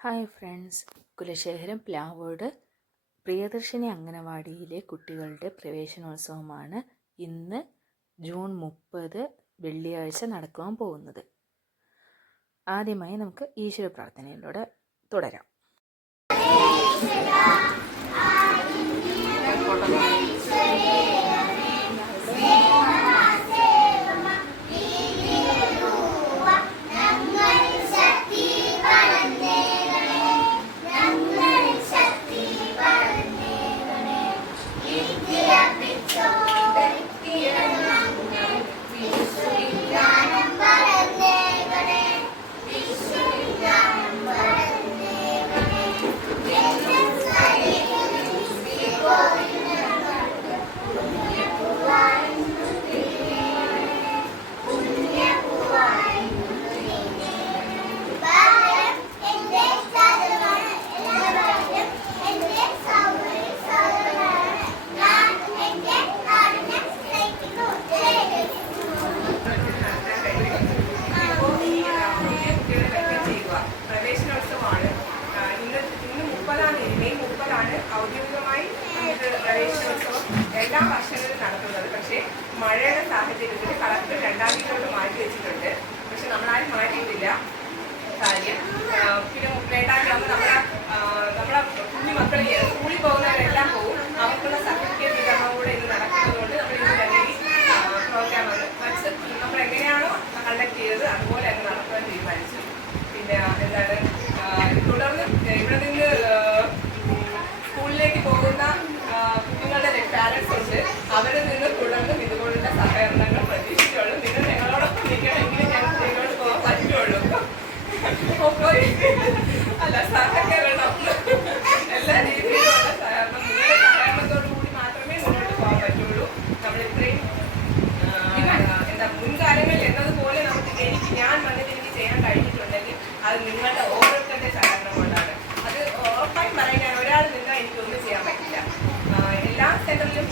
Hi friends, Kulasekharam Plavode Priyadarshini അംഗനവാടിയിലെ കുട്ടികളുടെ പ്രവേശനോത്സവമാണ് ഇന്ന് June 30 വെള്ളിയാഴ്ച നടക്കുവാൻ പോകുന്നത്. ആദ്യമായി നമുക്ക് ഈശ്വര പ്രാർത്ഥനയിലൂടെ തുടരാം. ഔദ്യോഗികമായി ഇത് പ്രവേശനോത്സവം എല്ലാ വർഷങ്ങളിലും നടത്തുന്നത്. പക്ഷേ മഴയുടെ സാഹചര്യത്തിൽ കളക്ടർ 2-ാം തീയതിയോട് മാറ്റി വെച്ചിട്ടുണ്ട്. പക്ഷെ നമ്മളാരും മാറ്റിയിട്ടില്ല. കാര്യം പിന്നെ 2-ാം തീയതി ആകുമ്പോൾ നമ്മളെ കുഞ്ഞു മക്കൾ സ്കൂളിൽ പോകുന്നവരെല്ലാം പോകും. അവർക്കുള്ള സർട്ടിഫിക്കറ്റ് വിതരണം കൂടെ ഇത് നടക്കുന്നതുകൊണ്ട് നമ്മൾ ഇന്ന് തന്നെ ഈ പ്രോഗ്രാം നമ്മൾ എങ്ങനെയാണോ കണ്ടക്ട് ചെയ്തത് അതുപോലെ തന്നെ നടത്താൻ തീരുമാനിച്ചു. പിന്നെ എന്താണ്, തുടർന്ന് ഇവിടെ നിന്ന് സ്കൂളിലേക്ക് പോകുന്ന കുഞ്ഞുങ്ങളുടെ പാരൻസ് ഉണ്ട്. അവരിൽ നിന്ന് തുടർന്നും ഇതുപോലുള്ള സഹകരണങ്ങൾ പ്രതീക്ഷിച്ചുള്ളൂ. നിങ്ങൾ ഞങ്ങളോടൊപ്പം നിൽക്കണമെങ്കിൽ ഞങ്ങൾക്ക് നിങ്ങളോട് പോകാൻ പറ്റുള്ളൂ. അല്ല, സഹകരണം എല്ലാ രീതിയിലുള്ള സഹകരണം, നിങ്ങളുടെ സഹകരണത്തോടു കൂടി മാത്രമേ മുന്നോട്ട് പോകാൻ പറ്റുള്ളൂ. നമ്മളിത്രയും മുൻകാലങ്ങളിൽ എന്നതുപോലെ ഞാൻ വന്നിട്ട് എനിക്ക് ചെയ്യാൻ കഴിഞ്ഞിട്ടുണ്ടെങ്കിൽ അത് നിങ്ങളുടെ ഓരോരുത്തരുടെ സഹകരണം കൊണ്ടാണ്. അത് ഉറപ്പായി പറയാൻ ഒരാൾ നിന്നാൽ എനിക്കൊന്നും ചെയ്യാൻ പറ്റില്ല. എല്ലാ സെന്ററിലും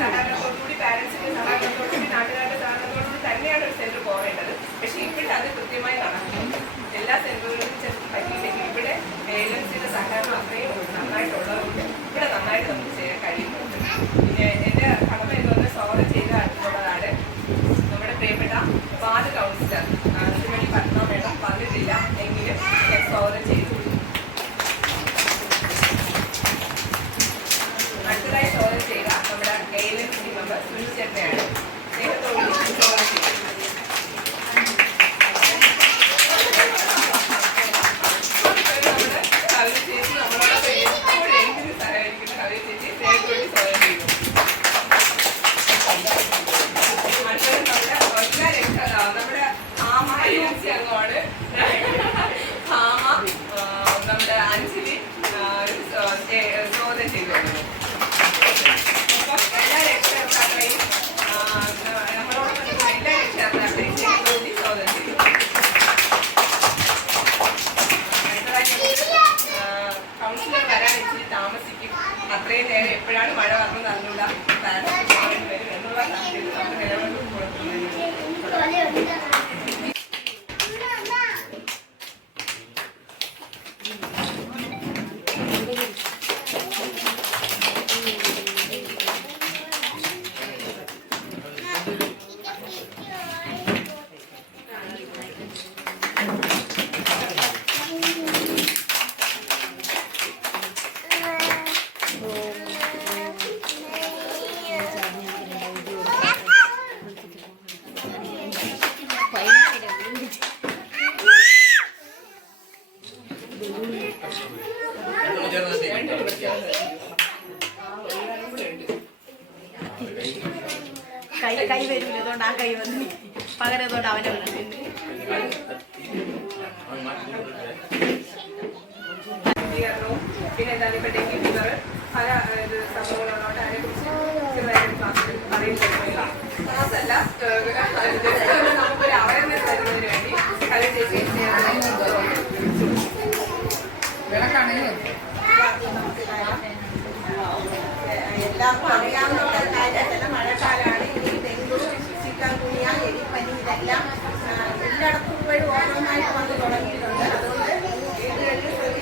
സഹകരണത്തോടുകൂടി, പാരൻസിന്റെ സഹകരണത്തോടുകൂടി, നാട്ടുകാരുടെ സഹകരണത്തോടുകൂടി തന്നെയാണ് ഒരു സെന്റർ പോവേണ്ടത്. പക്ഷെ ഇവിടെ അത് കൃത്യമായി നടക്കുന്നു. എല്ലാ സെന്ററുകളിലും പറ്റിയില്ലെങ്കിൽ ഇവിടെ ഏജൻസിയുടെ സഹകരണം അത്രയും നന്നായിട്ടുള്ളതുകൊണ്ട് ഇവിടെ നന്നായിട്ട് നമുക്ക് ചെയ്യാൻ കഴിയുന്നുണ്ട്. പിന്നെ എൻ്റെ കടമ എന്നുവന്ന് സ്വാഗതം ചെയ്ത അടുത്തുള്ളതാണ് നമ്മുടെ പ്രിയപ്പെട്ട ward councillor Shrimati Padma madam. വന്നിട്ടില്ല എങ്കിലും ഞാൻ സ്വാഗതം ചെയ്തു. അടുത്തതായി സ്വാഗതം ചെയ്ത നമ്മുടെ ALMC മെമ്പർ സുനിൽ ചേട്ടനെയാണ്. സ്നേഹത്തോടുകൂടി സ്വാഗതം ചെയ്തു. കവിത ചേച്ചി നമ്മളോടൊപ്പം എപ്പോഴും എന്തിനും സഹകരിക്കുന്ന കവിത ചേച്ചി സ്നേഹത്തോടുകൂടി സ്വാഗതം ചെയ്തു. അടുത്തത് നമ്മുടെ ആമ ALMC അംഗമാണ് ആമ, നമ്മുടെ അഞ്ജലി സ്വാഗതം ചെയ്തു. അപ്പം എല്ലാ രക്ഷകർത്താക്കളെയും നമ്മളോടൊപ്പം നിൽക്കുന്ന എല്ലാ രക്ഷകർത്താക്കളെയും സ്നേഹത്തോടുകൂടി സ്വാഗതം ചെയ്തു. കൗൺസിലർ വരാൻ ഇച്ചിരി താമസിക്കും. അത്രയും നേരം എപ്പോഴാണ് മഴ വന്നത് അറിഞ്ഞൂടാ. വരും എന്നുള്ള സാഹചര്യത്തിൽ നമുക്ക് നിലവിൽ കൊടുക്കുന്നത്. കൈ വരില്ല, അതുകൊണ്ട് ആ കൈ വന്ന് പകരം അതുകൊണ്ട് അവനെ പിന്നെ എന്താണ് ഇപ്പൊ ഡെങ്കി ഫീവർ പല സംഭവങ്ങളുള്ളതുകൊണ്ട് അതിനെക്കുറിച്ച് ക്ലാസ്സിൽ അറിയുന്നില്ല. ക്ലാസ്സല്ല, നമുക്കൊരു അവയർനെസ് തരുന്നതിന് വേണ്ടി കല ചേച്ചി എല്ലാവർക്കും അറിയാവുന്ന കാര്യത്തില്ല. മഴക്കാലമാണ്. ഇനി ഡെങ്കു, ചിക്കൻ ഗുനിയ, എലിപ്പനി ഇതെല്ലാം എല്ലായിടത്തും ഇപ്പോഴും ഓരോന്നായിട്ട് വന്ന് തുടങ്ങിയിട്ടുണ്ട്. അതുകൊണ്ട് വീടുകളിൽ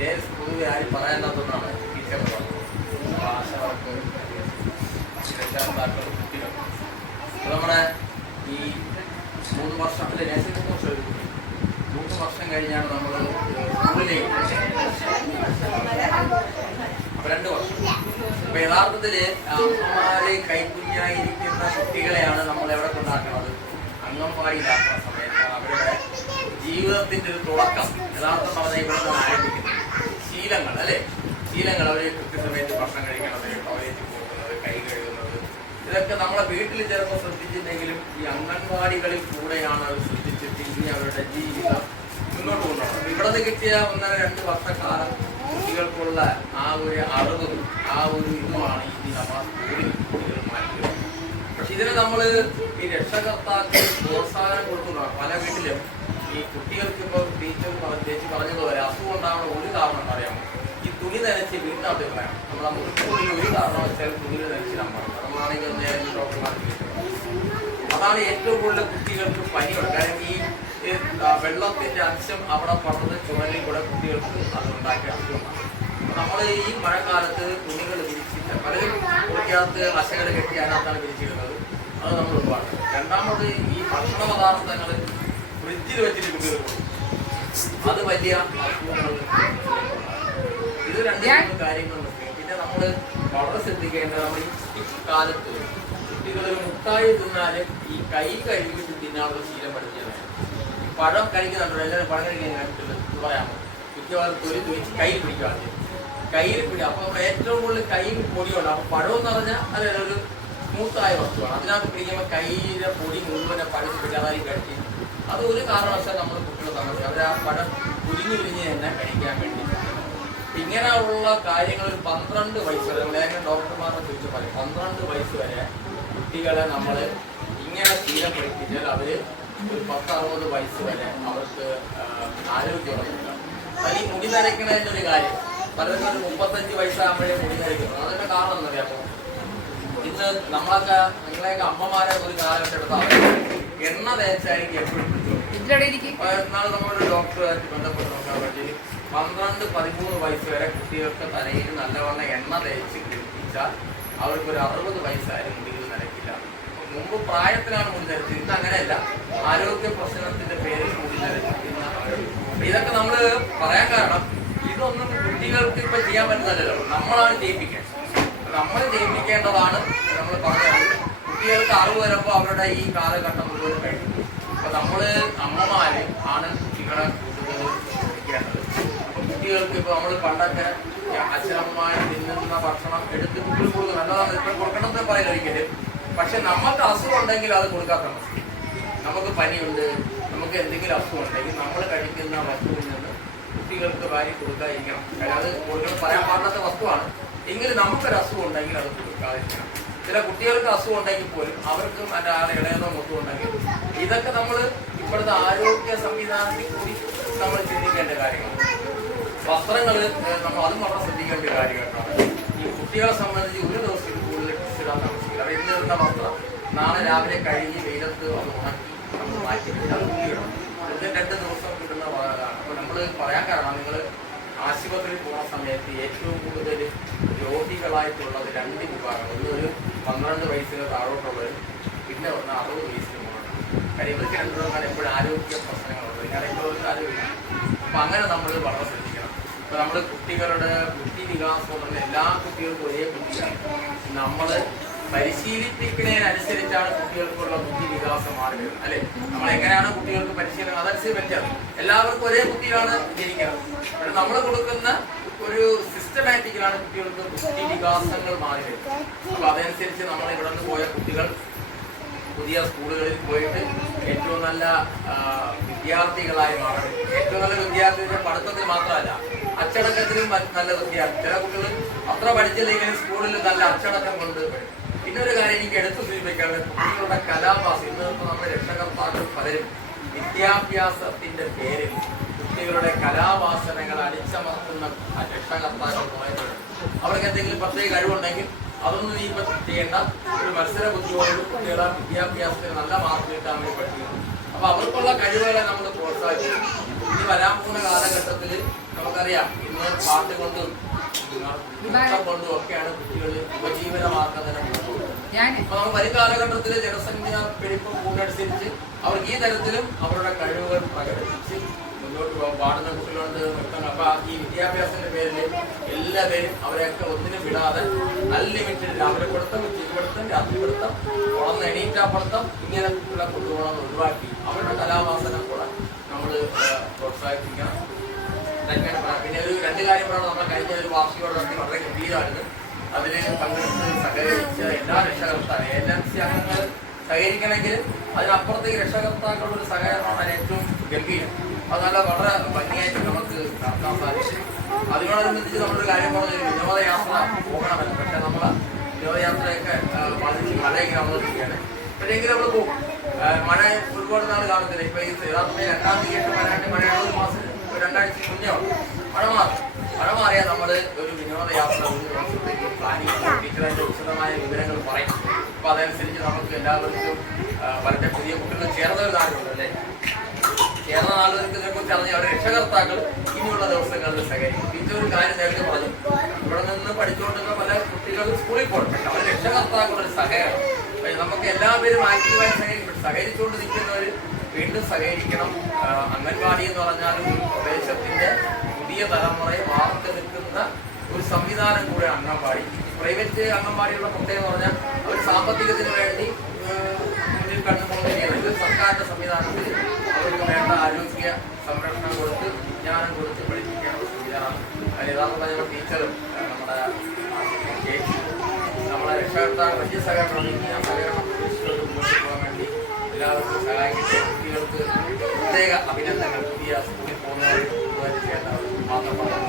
പൊതുവെ ആരും പറയാത്തതൊന്നാണ് ടീച്ചർ പറഞ്ഞത്. ആശാവർക്ക് രക്ഷകർത്താക്കൾ കുട്ടികൾ നമ്മുടെ ഈ 3 വർഷം അല്ലെ നേഴ്സിംഗ് 3 വർഷം കഴിഞ്ഞാണ് നമ്മൾ സ്കൂളിലേക്ക് 2 വർഷം. അപ്പൊ യഥാർത്ഥത്തില് അമ്മമാരെ കൈക്കുഞ്ഞായിരിക്കുന്ന കുട്ടികളെയാണ് നമ്മൾ എവിടെ കൊണ്ടാക്കുന്നത്? അംഗൻവാടിയിലാക്കുന്ന സമയത്താണ് അവരുടെ ജീവിതത്തിന്റെ ഒരു തുടക്കം യഥാർത്ഥം പറഞ്ഞാൽ ഇവിടെ നിന്ന് ആരംഭിക്കുന്നത്. ശീലങ്ങൾ അല്ലെ, ശീലങ്ങൾ അവര് കൃത്യസമയത്ത് ഭക്ഷണം കഴിക്കുന്നത്, ടോയ്ലറ്റിൽ പോകുന്നത്, കൈ കഴുകുന്നത്, ഇതൊക്കെ നമ്മളെ വീട്ടിൽ ചിലപ്പോൾ ശ്രദ്ധിച്ചില്ലെങ്കിലും ഈ അംഗൻവാടികളിൽ കൂടെയാണ് അവർ ശ്രദ്ധിച്ചിട്ട് ഇനി അവരുടെ ജീവിതം മുന്നോട്ട് കൊണ്ടുപോകുന്നത്. ഇവിടെ നിന്ന് കിട്ടിയ 1-2 വർഷക്കാലം കുട്ടികൾക്കുള്ള ആ ഒരു അറിവും ആ ഒരു ഇതുമാണ് ഇനി നമ്മൾ സ്കൂളിൽ കുട്ടികൾ മാറ്റുക. പക്ഷെ ഇതിന് നമ്മൾ ഈ രക്ഷകർത്താക്കൾ പ്രോത്സാഹനം കൊടുക്കുന്നതാണ്. പല വീട്ടിലും ഈ കുട്ടികൾക്ക് ഇപ്പോൾ ടീച്ചർ ചേച്ചി പറഞ്ഞതുപോലെ അസുഖം ഉണ്ടാവുന്ന ഒരു കാരണം അറിയാമോ? ഈ തുണി നനച്ച് വീട്ടിനകത്ത് കളയാം. നമ്മളെ മുറിക്കുള്ളിൽ ഒരു കാരണം വെച്ചാൽ തുണി നനച്ചിടാൻ പാടില്ല. നമ്മളാണെങ്കിൽ നേരെ ഡോക്ടർമാർക്ക് അതാണ് ഏറ്റവും കൂടുതൽ കുട്ടികൾക്ക് പനിയുണ്ട്. കാരണം ഈ വെള്ളത്തിന്റെ അംശം അവിടെ പടർന്ന് ചുമലിൽ കൂടെ കുട്ടികൾക്ക് അതുണ്ടാക്കിയ അസുഖമാണ്. അപ്പൊ നമ്മൾ ഈ മഴക്കാലത്ത് തുണികൾ വിരിച്ചിട്ട് പലരും കുളിക്കകത്ത് അശകൾ കെട്ടി അതിനകത്താണ് വിരിച്ചിടുന്നത്. അത് നമ്മൾ ഒഴിവാക്കണം. രണ്ടാമത് ഈ ഭക്ഷണ പദാർത്ഥങ്ങൾ ഫ്രിഡ്ജിൽ വെച്ചിട്ട് കുട്ടികൾ അത് വലിയ അസുഖങ്ങൾ. ഇത് 2 കാര്യങ്ങളുണ്ട്. പിന്നെ നമ്മൾ വളരെ ശ്രദ്ധിക്കേണ്ടത് നമ്മൾ ഈ കാലത്ത് കുട്ടികൾ മുട്ടായി തിന്നാലും ഈ കൈ കഴുകിട്ട് തിന്നാനുള്ള ശീലം പഠിക്കുന്നത്. പഴം കഴിക്കുന്നുണ്ടോ? എല്ലാവരും പഴം കഴിക്കാൻ കണ്ടിട്ടില്ല എന്ന് പറയാമോ? മിക്കവാറും തൊലി തുരിച്ച് കയ്യിൽ പിടിക്കാതെ കയ്യിൽ പിടിക്കുക. അപ്പൊ ഏറ്റവും കൂടുതൽ കയ്യിൽ പൊടിയുണ്ട്. അപ്പൊ പഴം എന്ന് പറഞ്ഞാൽ അതായത് ഒരു സ്മൂത്തായ വസ്തുവാണ്. അതിനകത്ത് പിടിക്കുമ്പോൾ കയ്യിലെ പൊടി മുഴുവനെ പഴുത്ത് പിടിക്കാതായി കഴിച്ച് അത് ഒരു കാരണവശാൽ നമ്മൾ കുട്ടികൾ താമസിക്കും. അവർ ആ പഴം ഉരിഞ്ഞു തന്നെ കഴിക്കാൻ വേണ്ടി. ഇങ്ങനെയുള്ള കാര്യങ്ങൾ ഒരു 12 വയസ്സ് വരെ നമ്മൾ ഡോക്ടർമാരെ ചോദിച്ചു പറയും. 12 വയസ്സ് വരെ കുട്ടികളെ നമ്മൾ ഇങ്ങനെ ശീലം പഠിപ്പിച്ചാൽ അവര് ഒരു 10-60 വയസ്സ് വരെ അവർക്ക് ആരോഗ്യമുള്ളതാണ്. അത് ഈ മുടി നരയ്ക്കുന്നതിൻ്റെ ഒരു കാര്യം പലർക്കും ഒരു 35 വയസ്സാകുമ്പോഴേ മുടി നരയ്ക്കുന്നു. അതിന്റെ കാരണം എന്നറിയാമോ? ഇന്ന് നിങ്ങളെയൊക്കെ അമ്മമാരെ ഒരു കാലഘട്ടത്തിൽ അവർ എണ്ണ തേച്ചായിരിക്കും എപ്പോഴും എന്നാണ് നമ്മളൊരു ഡോക്ടറുമായിട്ട് ബന്ധപ്പെട്ട് നോക്കാൻ വേണ്ടി 12-13 വയസ്സ് വരെ കുട്ടികൾക്ക് തലയിൽ നല്ലവണ്ണം എണ്ണ തേച്ച് കുളിപ്പിച്ചാൽ അവർക്കൊരു 60 വയസ്സായാലും മുടികൾ നരയ്ക്കില്ല. മുമ്പ് പ്രായത്തിലാണ് മുടി നരച്ചത്. ഇന്ന് അങ്ങനെയല്ല. ആരോഗ്യ പ്രശ്നത്തിന്റെ പേരിൽ മുടി നരച്ചിരിക്കുന്ന ഇതൊക്കെ നമ്മൾ പറയാൻ കാരണം ഇതൊന്നും കുട്ടികൾക്ക് ഇപ്പൊ ചെയ്യാൻ പറ്റുന്നല്ലോ. നമ്മളാണ് ചെയ്യിപ്പിക്കേണ്ടത്. നമ്മൾ ചെയ്യിപ്പിക്കേണ്ടതാണ്. നമ്മൾ പറഞ്ഞത് കുട്ടികൾക്ക് അറിവ് വരുമ്പോൾ അവരുടെ ഈ കാലഘട്ടം മുഴുവൻ കഴിയും. അപ്പൊ നമ്മള് അമ്മമാര് ആണ് കുട്ടികളെ കൂടുതൽ ശ്രദ്ധിക്കേണ്ടത്. അപ്പൊ കുട്ടികൾക്ക് ഇപ്പൊ നമ്മൾ പണ്ടൊക്കെ അച്ഛനമ്മമാര് തിന്നുന്ന ഭക്ഷണം എടുത്ത് കുട്ടികൾ കൊടുക്കും. നല്ലതാണ് ഇപ്പൊ കൊടുക്കണമെന്ന് പറയില്ല ഒരിക്കലും. പക്ഷെ നമുക്ക് അസുഖം ഉണ്ടെങ്കിൽ അത് കൊടുക്കാത്ത മതി. നമുക്ക് പനിയുണ്ട്, നമുക്ക് എന്തെങ്കിലും അസുഖം ഉണ്ടെങ്കിൽ നമ്മൾ കഴിക്കുന്ന വസ്തുവിൽ നിന്ന് കുട്ടികൾക്ക് വാരി കൊടുക്കാതിരിക്കണം. അത് കൊടുക്കണം പറയാൻ പാടാത്ത വസ്തുവാണ്. എങ്കിലും നമുക്കൊരു അസുഖം ഉണ്ടെങ്കിൽ അത് കൊടുക്കാതിരിക്കണം. ചില കുട്ടികൾക്ക് അസുഖം ഉണ്ടെങ്കിൽ പോലും അവർക്കും അതിൻ്റെ ആളെ ഇളയതോ മൊത്തം ഉണ്ടെങ്കിൽ ഇതൊക്കെ നമ്മൾ ഇപ്പോഴത്തെ ആരോഗ്യ സംവിധാനത്തിൽ കൂടി നമ്മൾ ചിന്തിക്കേണ്ട കാര്യങ്ങളാണ്. വസ്ത്രങ്ങൾ നമ്മൾ അതും വളരെ ശ്രദ്ധിക്കേണ്ട കാര്യങ്ങളാണ്. ഈ കുട്ടികളെ സംബന്ധിച്ച് ഒരു ദിവസം കൂടുതൽ ഇടാൻ താമസിക്കില്ല. അവർ ഇന്നിടുന്ന വസ്ത്രം നാളെ രാവിലെ കഴുകി വെയിലത്ത് അത് ഉണക്കി നമ്മൾ മാറ്റി അത് ഉള്ളിയിടണം. ഇത് 2 ദിവസം കിട്ടുന്ന ഭാഗമാണ്. അപ്പോൾ നമ്മൾ പറയാൻ കാരണം നിങ്ങൾ ആശുപത്രിയിൽ പോകുന്ന സമയത്ത് ഏറ്റവും കൂടുതൽ രോഗികളായിട്ടുള്ളത് 2 വിഭാഗം. ഒരു 12 വയസ്സിന് താഴോട്ടുള്ളത്, പിന്നെ 60 വയസ്സിന് മുകളിൽ. കാര്യം ഇവർക്ക് 2 ദിവസം എപ്പോഴും ആരോഗ്യ പ്രശ്നങ്ങളുള്ളത്. ഇടയ്ക്കുള്ള ആരോഗ്യം. അപ്പം അങ്ങനെ നമ്മൾ വളരെ ശ്രദ്ധിക്കണം. ഇപ്പം നമ്മൾ കുട്ടികളുടെ ബുദ്ധി വികാസം എന്ന് പറഞ്ഞാൽ എല്ലാ കുട്ടികൾക്കും ഒരേ ബുദ്ധിയാണ്. നമ്മൾ പരിശീലിപ്പിക്കുന്നതിനനുസരിച്ചാണ് കുട്ടികൾക്കുള്ള ബുദ്ധി വികാസം മാറി വരുന്നത് അല്ലെ. നമ്മൾ എങ്ങനെയാണ് കുട്ടികൾക്ക് പരിശീലനം അതനുസരിച്ച് പറ്റാം. എല്ലാവർക്കും ഒരേ ബുദ്ധിയിലാണ് ജനിക്കുന്നത്. പക്ഷെ നമ്മൾ കൊടുക്കുന്ന ഒരു സിസ്റ്റമാറ്റിക്കിലാണ് കുട്ടികൾക്ക് ബുദ്ധി വികാസങ്ങൾ മാറി വരുന്നത്. അപ്പൊ അതനുസരിച്ച് നമ്മൾ ഇവിടെ നിന്ന് പോയ കുട്ടികൾ പുതിയ സ്കൂളുകളിൽ പോയിട്ട് ഏറ്റവും നല്ല വിദ്യാർത്ഥികളായി മാറണം. ഏറ്റവും നല്ല വിദ്യാർത്ഥികളുടെ പഠിത്തത്തിൽ മാത്രമല്ല അച്ചടക്കത്തിലും നല്ല വിദ്യാർത്ഥി. ചില കുട്ടികൾ അത്ര പഠിച്ചില്ലെങ്കിലും സ്കൂളിൽ നല്ല അച്ചടക്കം കൊണ്ട്. പിന്നെ ഒരു കാര്യം എനിക്ക് എടുത്തു സൂചിപ്പിക്കാനുള്ളത് കുട്ടികളുടെ കലാവാസം. ഇന്ന് നമ്മുടെ രക്ഷകർത്താക്കൾ പലരും വിദ്യാഭ്യാസത്തിന്റെ പേരിൽ കുട്ടികളുടെ കലാവാസനകൾ അടിച്ചമർത്തുന്ന രക്ഷകർത്താക്കൾ പറയുന്നത്. അവർക്ക് എന്തെങ്കിലും പ്രത്യേക കഴിവുണ്ടെങ്കിൽ അതൊന്നും നീ ഇപ്പം ചെയ്യേണ്ട. ഒരു മത്സര ബുദ്ധിയോട് കുട്ടികളെ വിദ്യാഭ്യാസത്തിന് നല്ല മാർക്ക് കിട്ടാൻ വേണ്ടി പഠിക്കുന്നു. അപ്പൊ അവർക്കുള്ള കഴിവുകളെ നമ്മൾ പ്രോത്സാഹിപ്പിക്കും. ഇനി വരാൻ പോകുന്ന കാലഘട്ടത്തിൽ നമുക്കറിയാം, ഇന്ന് പാട്ട് കൊണ്ടും നൃത്തം കൊണ്ടും ഒക്കെയാണ് കുട്ടികൾ ഉപജീവന മാർഗം തന്നെ പോകുന്നത്. അപ്പൊ നമുക്ക് വരും കാലഘട്ടത്തിൽ ജനസംഖ്യ പെരുപ്പം കൂടുന്നതനുസരിച്ച് അവർക്ക് ഈ തരത്തിലും അവരുടെ കഴിവുകൾ പ്രകടിപ്പിച്ച് മുന്നോട്ട് പോകാൻ പാടുന്ന കുട്ടികളുണ്ട്, നൃത്തങ്ങൾ. അപ്പൊ ഈ വിദ്യാഭ്യാസത്തിന്റെ പേരിൽ എല്ലാവരും അവരെയൊക്കെ ഒന്നിനും വിടാതെ അൺലിമിറ്റഡ് രാവിലെ പഠിത്തം, ഉച്ചയ്ക്ക് പഠിത്തം, രാത്രി പഠിത്തം, ഉണർന്ന് എണീറ്റാപ്പടുത്തം ഇങ്ങനെയുള്ള കൊണ്ടുപോകണം ഒഴിവാക്കി അവരുടെ കലാവാസന കൂടെ നമ്മൾ പ്രോത്സാഹിപ്പിക്കണം. പിന്നെ ഒരു രണ്ട് കാര്യം പറയണം. നമ്മൾ കഴിഞ്ഞ ഒരു വാർഷികോടൊക്കെ വളരെ ഗംഭീരമായിരുന്നു. അതിൽ പങ്കെടുത്ത് സഹകരിച്ച എല്ലാ രക്ഷകർത്താക്കളും, ഏജൻസി അംഗങ്ങൾ സഹകരിക്കണമെങ്കിൽ അതിനപ്പുറത്തേക്ക് രക്ഷകർത്താക്കളുടെ ഒരു സഹകരണമാണ് ഏറ്റവും ഗംഭീരം. അത് നല്ല വളരെ ഭംഗിയായിട്ട് നമുക്ക് നടത്താൻ സാധിക്കും. അതിനോടനുബന്ധിച്ച് നമ്മളൊരു കാര്യം പറഞ്ഞൊരു വിനോദയാത്ര പോകണമെന്ന്. പക്ഷെ നമ്മൾ വിനോദയാത്രയൊക്കെ ബാധിച്ച് മഴയൊക്കെ വന്നിരിക്കുകയാണ്. പക്ഷേങ്കിലും നമ്മൾ പോകും. മഴ ഒരുപാട് നാൾ കാണുന്നില്ല. ഇപ്പൊ ഈ യഥാർത്ഥത്തിൽ 2-ാം തീയതി മഴയാണ്. ഒരു മാസം 2 ആഴ്ച മുന്നേ മഴ മാറിയാൽ നമ്മൾ ഒരു വിനോദയാത്ര ഒരു ദിവസത്തേക്ക് പ്ലാൻ ചെയ്യുമ്പോൾ ടീച്ചറിന്റെ വിശദമായ വിവരങ്ങൾ പറയും. അപ്പൊ അതനുസരിച്ച് നമുക്ക് എല്ലാവർക്കും വളരെ പുതിയ കുട്ടികൾ ചേർന്ന ഒരു നാടുണ്ട് അല്ലേ. ചേർന്ന നാളുകൾക്ക് ഇതിനെക്കുറിച്ച് അറിഞ്ഞ അവരുടെ രക്ഷകർത്താക്കൾ ഇനിയുള്ള ദിവസങ്ങളിൽ സഹകരിക്കും. ടീച്ചർ ഒരു കാര്യം നേരത്തെ പറഞ്ഞു, ഇവിടെ നിന്ന് പഠിച്ചുകൊണ്ടിരുന്ന പല കുട്ടികൾ സ്കൂളിൽ പോകണം. പക്ഷെ അവരുടെ രക്ഷകർത്താക്കളുടെ ഒരു സഹകരണം നമുക്ക് എല്ലാവരും ആക്റ്റീവായി സഹകരിച്ചുകൊണ്ട് നിൽക്കുന്നവർ വീണ്ടും സഹകരിക്കണം. അംഗൻവാടി എന്ന് പറഞ്ഞാൽ ഒരു പ്രദേശത്തിന്റെ പുതിയ തലമുറയെ വാർത്തെടുക്കുന്ന ഒരു സംവിധാനം കൂടെ അംഗൻവാടി. പ്രൈവറ്റ് അംഗൻവാടികളുടെ പ്രത്യേകത എന്ന് പറഞ്ഞാൽ അവർ സാമ്പത്തികത്തിന് വേണ്ടി മുന്നിൽ കണ്ടുപോകുന്ന ഇത് സർക്കാരിന്റെ സംവിധാനത്തിൽ അവർക്ക് വേണ്ട ആരോഗ്യ സംരക്ഷണം കൊടുത്ത് വിജ്ഞാനം കൊടുത്ത് പഠിപ്പിക്കാനുള്ള സംവിധാനമാണ്. അതിന് യഥാർത്ഥ ടീച്ചറും നമ്മുടെ ചേച്ചി നമ്മളെ രക്ഷകർത്താക്കൾ വലിയ സഹകരണം മുന്നോട്ട് പോകാൻ വേണ്ടി എല്ലാവർക്കും സഹായിക്കട്ടെ. കുട്ടികൾക്ക് പ്രത്യേക അഭിനന്ദനങ്ങൾ. പുതിയ സ്കൂളിൽ പോകുന്നവർ ചെയ്യേണ്ടവർ മാത്രം പറഞ്ഞു.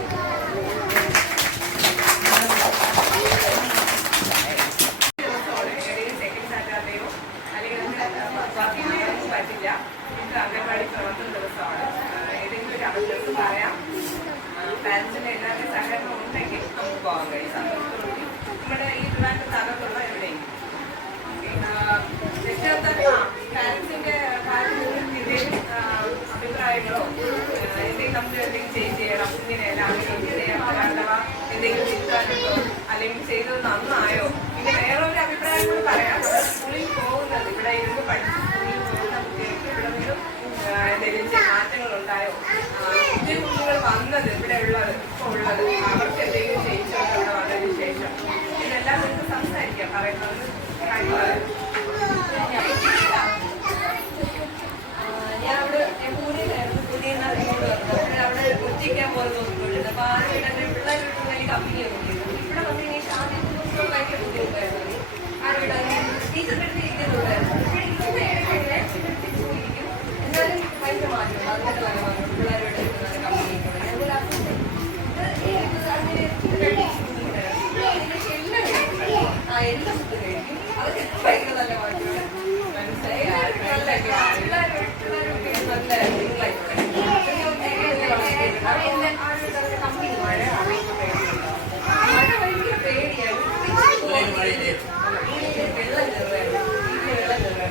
അംഗൻവാടി പ്രവർത്തന ദിവസമാണ്. ഏതെങ്കിലും ഒരു അവസരത്തിൽ പറയാം. പാരന്റ്സിന്റെ എല്ലാവരും സഹകരണം ഉണ്ടെങ്കിൽ നമുക്ക് പോകാൻ കഴിയും. സന്തോഷത്തോടുകൂടി നമ്മുടെ ഈ ട്രിവാൻഡ്രത്തിനകത്തുള്ള എവിടെയും പാരന്റ്സിന്റെ കാര്യത്തിൽ അഭിപ്രായങ്ങളോ എന്തെങ്കിലും നമുക്ക് എന്തെങ്കിലും ചേഞ്ച് ചെയ്യണം, ഇങ്ങനെയല്ല അങ്ങനെ ചെയ്യാൻ അഥവാ എന്തെങ്കിലും തിരുത്താനുണ്ടോ അല്ലെങ്കിൽ ചെയ്തത് നന്നായോ, പിന്നെ വേറൊരു അഭിപ്രായം കൂടി പറയാം. സ്കൂളിൽ പോകുന്നത് ഇവിടെ ഇരുന്ന് പഠിച്ച് സ്കൂളിൽ പോകുന്ന കുട്ടികൾക്ക് ഇവിടെ നിന്നും എന്തെങ്കിലും മാറ്റങ്ങൾ ഉണ്ടായോ, പുതിയ കുട്ടികൾ വന്നത് ഇവിടെ ഉള്ളത് ഇപ്പോൾ ഉള്ളത് അവർക്ക് എന്തെങ്കിലും ചെയ്യിച്ചുകൊണ്ട് ഇവിടെ വന്നതിന് ശേഷം ഇതെല്ലാം നിങ്ങൾക്ക് സംസാരിക്കാം. പറയുന്നത് ഞാൻ അവിടെ പൂനെയിലായിരുന്നു. പൂനെയിൽ അവിടെ ഒറ്റയ്ക്കാൻ പോലെ നോക്കിക്കൊണ്ടിരുന്നത്. അപ്പൊ ആദ്യം എൻ്റെ പിള്ളേർ വീട്ടിൽ കമ്പനിയൊന്നും ചെയ്തു. ഇവിടെ വന്നു കഴിഞ്ഞാൽ ആദ്യം ഭയങ്കര ബുദ്ധിമുട്ടായിരുന്നു. ആരുടെ ടീച്ചറിന്റെ അടുത്ത് ഇരിക്കുന്നുണ്ടായിരുന്നു. എന്നാലും ഭയങ്കര മാറ്റം അതിന്റെ നല്ല മാറ്റം പിള്ളേരുടെ കമ്പനി എല്ലാം ഫുഡ് കഴിക്കും. അതൊക്കെ ഭയങ്കര നല്ല മാറ്റമാണ്. മനസ്സിലായി നല്ല കമ്പനി മഴ ഭയങ്കര പേടിയാണ്. വെള്ളം കയറുമായിരുന്നു.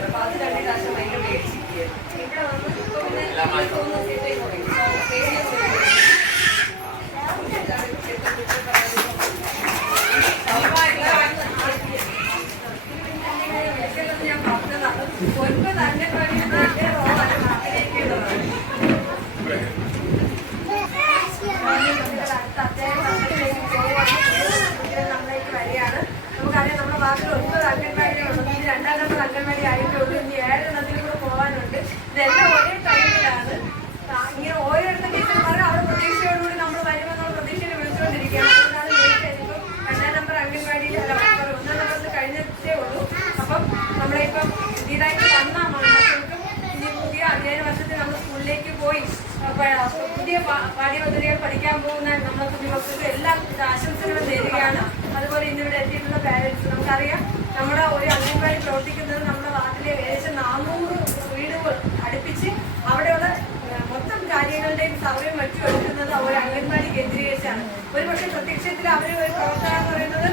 അപ്പൊ അത് 2 പ്രാവശ്യം ഭയങ്കര പേടിച്ചിരിക്കുകയായിരുന്നു. ഇവിടെ വന്ന് ഇപ്പൊ പിന്നെ ഞാൻ പറഞ്ഞതാണ് 9 അംഗൻവാടി റോളാണ് നാട്ടിലേക്കുള്ളത്. നമ്മളിലേക്ക് വരികയാണ്. നമുക്കറിയാം നമ്മുടെ ഭാഗത്തിൽ 9 അംഗൻവാടികളുണ്ട്. ഇനി 2ാം നമ്പർ അംഗൻവാടി ആയിട്ടുള്ളൂ. ഇനി 7 എണ്ണത്തിലും കൂടെ പോകാനുണ്ട്. ഇതെല്ലാം ഒരേ ടൈമിലാണ്. ഇങ്ങനെ ഓരോരുത്തർ ടീച്ചർ പറഞ്ഞാൽ അവിടെ പ്രതീക്ഷയോടുകൂടി നമ്മൾ വരുമെന്നുള്ള പ്രതീക്ഷയിൽ വിളിച്ചുകൊണ്ടിരിക്കുകയാണ്. അതുകൊണ്ടാണ് ഇപ്പം 2ാം നമ്പർ അംഗൻവാടിയിൽ 1ാം നമ്പറിൽ കഴിഞ്ഞിട്ടേ ഉള്ളൂ. അപ്പം നമ്മളിപ്പം പുതിയതായിട്ട് വന്ന മക്കൾക്കും ഇനി പുതിയ അധ്യയന വർഷത്തിൽ നമ്മൾ സ്കൂളിലേക്ക് പോയി പുതിയ പാഠ്യപദ്ധതികൾ പഠിക്കാൻ പോകുന്ന നമ്മുടെ കുഞ്ഞുമക്കൾക്ക് എല്ലാ ആശംസകളും നേരുകയാണ്. അതുപോലെ ഇന്നിവിടെ എത്തിയിട്ടുള്ള പാരന്റ്സ്, നമുക്കറിയാം നമ്മുടെ ഒരു അംഗൻവാടി പ്രവർത്തിക്കുന്നത് നമ്മുടെ നാട്ടിലെ ഏകദേശം 400 വീടുകൾ അടുപ്പിച്ച് അവിടെയുള്ള മൊത്തം കാര്യങ്ങളുടെയും സർവേ മറ്റും എടുക്കുന്നത് ഒരു അംഗൻവാടി കേന്ദ്രീകരിച്ചാണ്. ഒരുപക്ഷെ പ്രത്യക്ഷത്തിൽ അവർ പ്രവർത്തനം എന്ന് പറയുന്നത്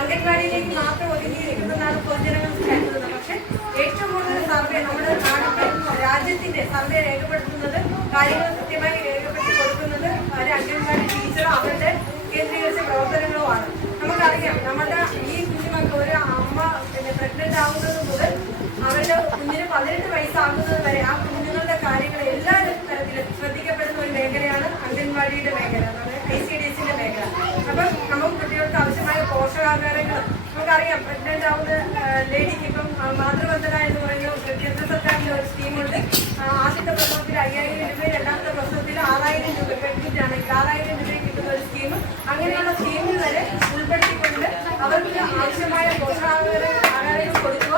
അംഗൻവാടിയിലേക്ക് മാത്രം ഒതുങ്ങിയിരിക്കുന്നതാണ് പൊതുജനങ്ങൾക്ക് കരുതുന്നത്. പക്ഷെ ഏറ്റവും കൂടുതൽ സർവേ നമ്മുടെ നാടിന്റെ രാജ്യത്തിന്റെ സർവേ രേഖപ്പെടുത്തുന്നത് കാര്യങ്ങൾ കൃത്യമായി രേഖപ്പെടുത്തി കൊടുക്കുന്നത് ഒരു അംഗൻവാടി ടീച്ചറും അവരുടെ കേന്ദ്രീകരിച്ച പ്രവർത്തനങ്ങളുമാണ്. നമുക്കറിയാം നമ്മുടെ ഈ കുഞ്ഞുമക്കൾ ഒരു അമ്മ പ്രഗ്നന്റ് ആവുന്നത് മുതൽ അവരുടെ കുഞ്ഞിന് 18 വയസ്സാകുന്നത് വരെ ആ കുഞ്ഞുങ്ങളുടെ കാര്യങ്ങൾ എല്ലാ തരത്തിലും ശ്രദ്ധിക്കപ്പെടുന്ന ഒരു മേഖലയാണ് അംഗൻവാടിയുടെ മേഖല, ICDSന്റെ മേഖല. അപ്പം നമുക്ക് കുട്ടികൾക്ക് ആവശ്യമായ പോഷകാഹാരങ്ങൾ നമുക്കറിയാം. പ്രഗ്നന്റ് ആവുന്ന ലേഡിക്ക് ഇപ്പം മാതൃവന്ദന എന്ന് പറയുന്ന കേന്ദ്ര സർക്കാരിന്റെ ഒരു സ്കീമുണ്ട്. ആദ്യത്തെ പ്രസവത്തിൽ 5000 രൂപ, രണ്ടാമത്തെ പ്രസവത്തിൽ 6000 രൂപ, പ്രഗ്നന്റ് ആണെങ്കിൽ 6000 രൂപ കിട്ടുന്ന ഒരു സ്കീം. അങ്ങനെയുള്ള സ്കീമിൽ വരെ ഉൾപ്പെടുത്തിക്കൊണ്ട് അവർക്ക് ആവശ്യമായ പോഷകാഹാരങ്ങൾ കൊടുക്കുക,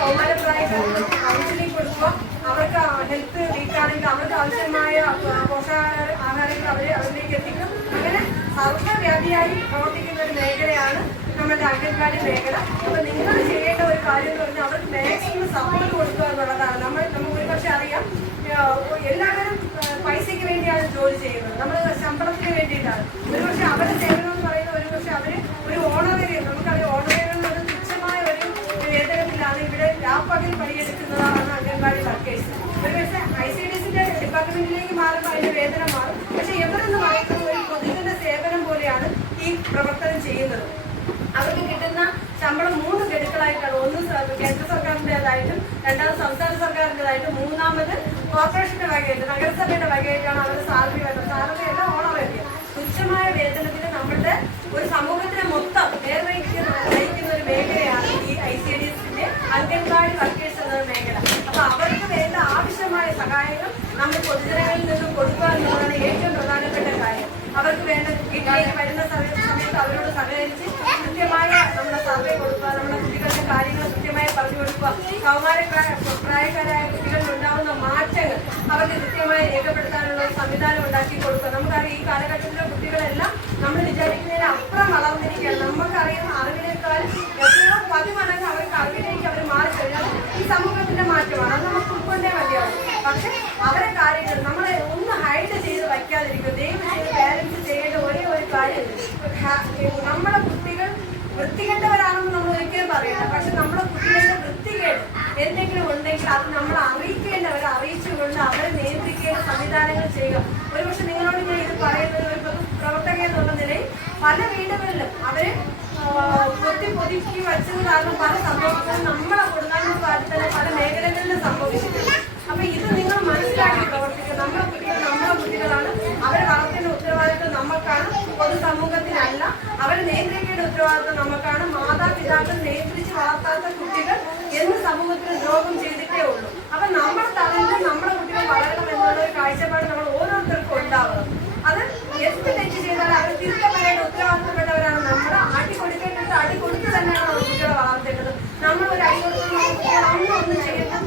കൗമാരപ്രായക്കാർക്ക് കൗൺസിലിംഗ് കൊടുക്കുക, അവർക്ക് ഹെൽത്ത് വീക്കാണെങ്കിൽ അവർക്ക് ആവശ്യമായ പോഷകാഹാരങ്ങൾ അവരിലേക്ക് എത്തിക്കും. അങ്ങനെ സർവ്വവ്യാപിയായി പ്രവർത്തിക്കുന്ന ഒരു മേഖലയാണ് നമ്മുടെ അംഗൻവാടി മേഖല. അപ്പൊ നിങ്ങൾ ചെയ്യേണ്ട ഒരു കാര്യം എന്ന് പറഞ്ഞാൽ അവർക്ക് മാക്സിമം സപ്പോർട്ട് കൊടുക്കുക എന്നുള്ളതാണ്. നമുക്ക് ഒരുപക്ഷെ അറിയാം, എല്ലാവരും പൈസയ്ക്ക് വേണ്ടിയാണ് ജോലി ചെയ്യുന്നത്, നമ്മൾ ശമ്പളത്തിന് വേണ്ടിയിട്ടാണ്. ഒരുപക്ഷെ അവരുടെ സേവനം എന്ന് പറയുന്നത് ഒരുപക്ഷെ അവര് ഒരു ഓണറേറിയം, നമുക്കറിയാം ഓണറേറിയം ഒരു തുച്ഛമായ ഒരു വേതനത്തിലാണ് ഇവിടെ രാപ്പകൽ പണിയെടുക്കുന്നതാണ് അംഗൻവാടി വർക്കേഴ്സ്. ഒരുപക്ഷെ ICDSന്റെ ഡിപ്പാർട്ട്മെന്റിലേക്ക് മാറുമ്പോൾ അതിന്റെ വേതനം മാറും. പക്ഷെ എവരെന്ന് പറയുന്നത് ഒരു പൊതുജന സേവനം പോലെയാണ് ഈ പ്രവർത്തനം ചെയ്യുന്നത്. അവർക്ക് കിട്ടുന്ന ശമ്പളം 3 ഗഡുക്കളായിട്ടാണ്. ഒന്ന് കേന്ദ്ര സർക്കാരിൻ്റെതായിട്ടും, രണ്ടാമത് സംസ്ഥാന സർക്കാരിൻ്റെതായിട്ടും, മൂന്നാമത് കോർപ്പറേഷന്റെ വകയായിട്ട് നഗരസഭയുടെ വകയായിട്ടാണ് അവരുടെ സാലറി വരുന്നത്. സാലറി എല്ലാം ഓണറേറിയ തുച്ഛമായ വേതനത്തിന് നമ്മളുടെ ഒരു സമൂഹത്തിനെ മൊത്തം നയിക്കുന്ന ഒരു മേഖലയാണ് ഈ ICDSന്റെ അംഗൻവാടി വർക്കേഴ്സ് എന്ന മേഖല. അപ്പൊ അവർക്ക് വേണ്ട ആവശ്യമായ സഹായങ്ങൾ നമ്മൾ പൊതുജനങ്ങളിൽ നിന്നും കൊടുക്കുക എന്നുള്ളതാണ് ഏറ്റവും പ്രധാനപ്പെട്ട കാര്യം. അവർക്ക് വേണ്ട വീട്ടിലേക്ക് വരുന്ന സമയത്ത് അവരോട് സഹകരിച്ച് കൃത്യമായ നമ്മുടെ സർവേ കൊടുക്കുക, നമ്മുടെ കുട്ടികളുടെ കാര്യങ്ങൾ കൃത്യമായി പറഞ്ഞു കൊടുക്കുക, പ്രായക്കാരായ കുട്ടികളിൽ ഉണ്ടാകുന്ന മാറ്റങ്ങൾ അവർക്ക് കൃത്യമായി രേഖപ്പെടുത്താനുള്ള ഒരു സംവിധാനം ഉണ്ടാക്കി കൊടുക്കുക. നമുക്കറിയാം ഈ കാലഘട്ടത്തിലെ കുട്ടികളെല്ലാം നമ്മൾ വിചാരിക്കുന്നതിന് അപ്പുറം വളർന്നിരിക്കുകയാണ്. നമുക്കറിയുന്ന അറിവിനേക്കാൾ എത്രയോ 10 മടങ്ങ് അവർക്ക് അറിവിലേക്ക് അവർ മാറിക്കഴിഞ്ഞാൽ ഈ സമൂഹത്തിന്റെ മാറ്റമാണ്. അത് നമുക്ക് ഉൾക്കൊണ്ടേ മതിയാവും. പക്ഷെ അവരെ കാര്യങ്ങൾ നമ്മളെ ഒന്ന് ഹൈഡ് ചെയ്ത് വയ്ക്കാതിരിക്കും. ദയവ് ചെയ്ത് പാരന്റ്സ് ചെയ്യേണ്ട ഒരേ ഒരു കാര്യം, നമ്മുടെ കുട്ടികൾ വൃത്തികെട്ടവരാണെന്ന് നമ്മൾ ഒരിക്കലും പറയില്ല. പക്ഷെ നമ്മുടെ കുട്ടികളുടെ വൃത്തികേട് എന്തെങ്കിലും ഉണ്ടെങ്കിൽ അത് നമ്മൾ അറിയിക്കേണ്ടവരെ അറിയിച്ചുകൊണ്ട് അവരെ നിയന്ത്രിക്കേണ്ട സംവിധാനങ്ങൾ ചെയ്യുക. ഒരുപക്ഷെ നിങ്ങളോട് ഞാൻ ഇത് പറയുന്നത് ഒരു പ്രവർത്തക എന്നുള്ള നിലയിൽ പല വീടുകളിലും അവര് പൊതുക്കി വച്ചത് കാരണം പല സംഭവങ്ങളും നമ്മളെ കൊടുക്കാനുള്ള കാലത്ത് തന്നെ പല മേഖലകളിലും സംഭവിച്ചിട്ടുണ്ട്. അപ്പൊ ഇത് നിങ്ങൾ മനസ്സിലാക്കി പ്രവർത്തിക്കുക. നമ്മുടെ കുട്ടികളാണ്, അവരെ വളർത്തേണ്ട ഉത്തരവാദിത്വം നമുക്കാണ്, പൊതുസമൂഹത്തിനല്ല. അവരെ നിയന്ത്രിക്കേണ്ട ഉത്തരവാദിത്വം നമുക്കാണ്. മാതാപിതാക്കൾ നിയന്ത്രിച്ച് വളർത്താത്ത കുട്ടികൾ എന്ന് സമൂഹത്തിന് ദ്രോഹം ചെയ്തിട്ടേ ഉള്ളൂ. അപ്പൊ നമ്മുടെ തലത്തിൽ നമ്മുടെ കുട്ടികൾ വളരണം എന്നുള്ള ഒരു കാഴ്ചപ്പാട് നമ്മൾ ഓരോരുത്തർക്കും ഉണ്ടാവണം. അത് എന്ത് തെറ്റ് ചെയ്താലും അവർ തിരുത്തപ്പെടേണ്ട ഉത്തരവാദിത്തപ്പെട്ടവരാണ്. നമ്മൾ അടി കൊടുക്കേണ്ടത് അടി കൊടുത്ത് തന്നെയാണ് നമ്മൾ കുട്ടികളെ വളർത്തേണ്ടത്. നമ്മൾ ഒരു അടി കൊടുക്കുന്ന കുട്ടികൾ ഒന്നും ചെയ്യുന്നത്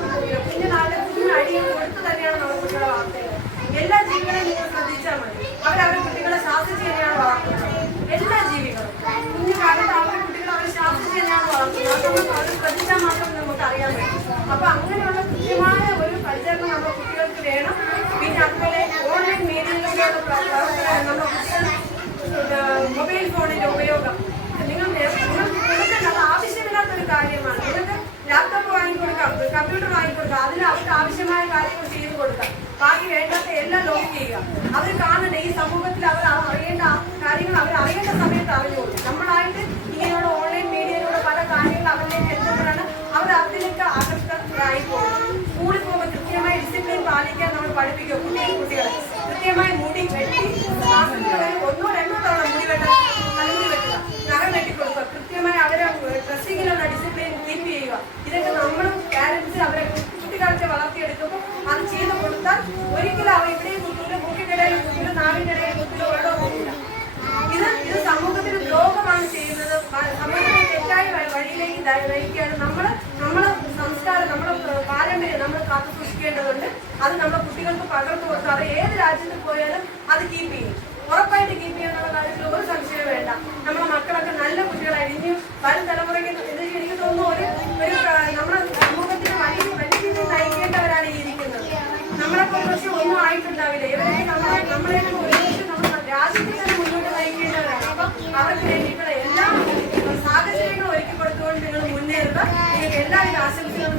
കുഞ്ഞിനാളുടെ കുഞ്ഞിന് അടി കൊടുത്ത് തന്നെയാണ് നമ്മൾ കുട്ടികളെ വളർത്തേണ്ടത്. എല്ലാ ജീവികളെയും നിങ്ങൾ ശ്രദ്ധിച്ചാൽ മതി. അവരവരുടെ കുട്ടികളെ ശാസിച്ച് തന്നെയാണ് വളർത്തുന്നത്. എല്ലാ ജീവികളും കുഞ്ഞുകാലത്ത് അവരുടെ കുട്ടികളെ അവർ ശാസിച്ച് തന്നെയാണ് വളർത്തുന്നത്. അത് അവർ ശ്രദ്ധിച്ചാൽ മാത്രമേ നമുക്ക് അറിയാൻ പറ്റും. അപ്പൊ അങ്ങനെയുള്ള കൃത്യമായ ഒരു പരിചരണം നമ്മുടെ കുട്ടികൾക്ക് വേണം. പിന്നെ അതുപോലെ ഓൺലൈൻ മീഡിയയിലൂടെയുള്ള പ്രവർത്തനം, നമ്മുടെ കുട്ടികൾ മൊബൈൽ ഫോണിന്റെ ഉപയോഗം നിങ്ങൾക്ക് അത് ആവശ്യമില്ലാത്തൊരു കാര്യമാണ്. നിങ്ങൾക്ക് ലാപ്ടോപ്പ് വാങ്ങിക്കൊടുക്കാം, കമ്പ്യൂട്ടർ വാങ്ങിക്കൊടുക്കാം, അതിന് അവർക്ക് ആവശ്യമായ കാര്യങ്ങൾ ചെയ്തു കൊടുക്കാം. ബാക്കി വേണ്ടാത്ത എല്ലാം ലോക്ക് ചെയ്യുക. അവർ കാണണ്ട ഈ സമൂഹത്തിൽ അവർ അറിയേണ്ട കാര്യങ്ങൾ അവർ അറിയേണ്ട സമയത്ത് അറിഞ്ഞോളൂ. നമ്മളായിട്ട് ഇങ്ങനെയുള്ള ഓൺലൈൻ മീഡിയയിലൂടെ പല കാര്യങ്ങൾ അവരിലേക്ക് എത്തുമ്പോഴാണ് അവർ അതിലേക്ക് ആകർഷകരായി പോകുന്നത്. സ്കൂളിൽ പോകുമ്പോൾ കൃത്യമായി ഡിസിപ്ലിൻ പാലിക്കാൻ നമ്മൾ പഠിപ്പിക്കുക കുട്ടികളെ. കൃത്യമായി മുടി വെട്ടി ഒന്നോ രണ്ടോ തവണ മുടി വെട്ടാൻ തലമുടി വെട്ടുക, നഖം വെട്ടിക്കൊടുക്കുക, കൃത്യമായി അവരെ ഡ്രസ്സിങ്ങിലുള്ള ഡിസിപ്ലിൻ കീപ്പ് ചെയ്യുക. ഇതൊക്കെ നമ്മൾ പാരന്റ്സ് അവരെ കുട്ടിക്കാലത്തെ വളർത്തിയെടുക്കുമ്പോൾ അത് ചെയ്ത് കൊടുത്താൽ ഒരിക്കലും അവർ ഇവിടെയും കുട്ടികളുടെ മൂക്കിനിടയിൽ കുട്ടിയുടെ നാടിനിടയിൽ കുട്ടിയുടെ വെള്ളോ പോകില്ല. ഇത് സമൂഹത്തിന് ദ്രോഹമാണ് ചെയ്യുന്നത്. സമൂഹത്തെ തെറ്റായ വഴിയിലേക്ക് നയിക്കുകയാണ്. നമ്മളെ സംസ്കാരം, നമ്മുടെ പാരമ്പര്യം നമ്മൾ കാത്തു സൂക്ഷിക്കേണ്ടതുണ്ട്. അത് നമ്മുടെ കുട്ടികൾക്ക് പകർന്നു കൊടുക്കുക. അവർ ഏത് രാജ്യത്ത് പോയാലും അത് കീപ്പ് ചെയ്യും, ഉറപ്പായിട്ട് കീപ്പ് ചെയ്യാനുള്ള കാര്യത്തിൽ ഒരു സംശയം വേണ്ട. നമ്മുടെ മക്കളൊക്കെ നല്ല കുട്ടികളായി ഇനിയും വരും തലമുറയ്ക്ക് എനിക്ക് തോന്നുന്നു ഒരു നമ്മുടെ സമൂഹത്തിന് വലിയ രീതിയിൽ നയിക്കേണ്ടവരാണ് ഈ ഇരിക്കുന്നത്. നമ്മളൊക്കെ പക്ഷെ ഒന്നും ആയിട്ടുണ്ടാവില്ല. ഇവരെ നമ്മളെ നമ്മുടെ രാജ്യത്തിൽ തന്നെ മുന്നോട്ട് നയിക്കേണ്ടവരാണ്. അപ്പൊ അവർക്ക് വേണ്ടിയിട്ടുള്ള എല്ലാ സാഹചര്യങ്ങളും ഒരുക്കി കൊടുത്തുകൊണ്ട് നിങ്ങൾ മുന്നേറുക. നിങ്ങൾക്ക് എല്ലാവരും ആശംസകളും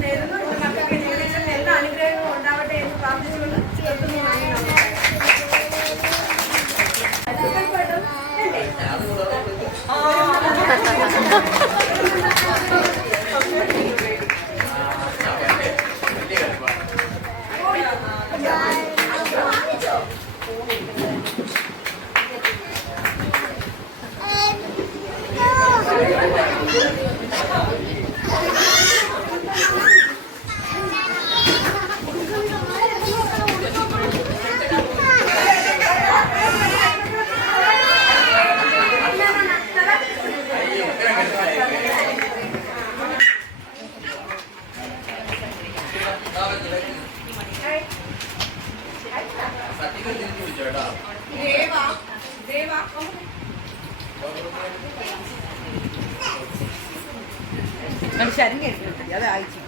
ശരണ്യ എടുത്തിട്ടില്ല, അത് അയച്ചു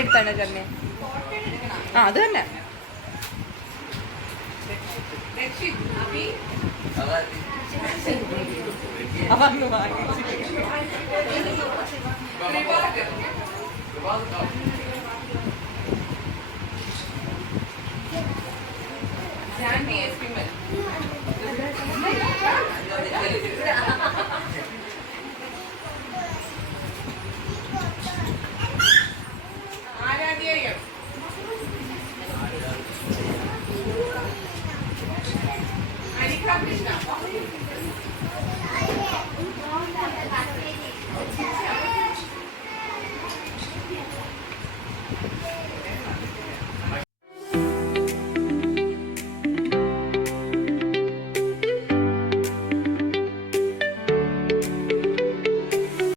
എടുത്താണ് ശരണ്യ. ആ അത് തന്നെ. അവന്ന് വാങ്ങി Sandy is female.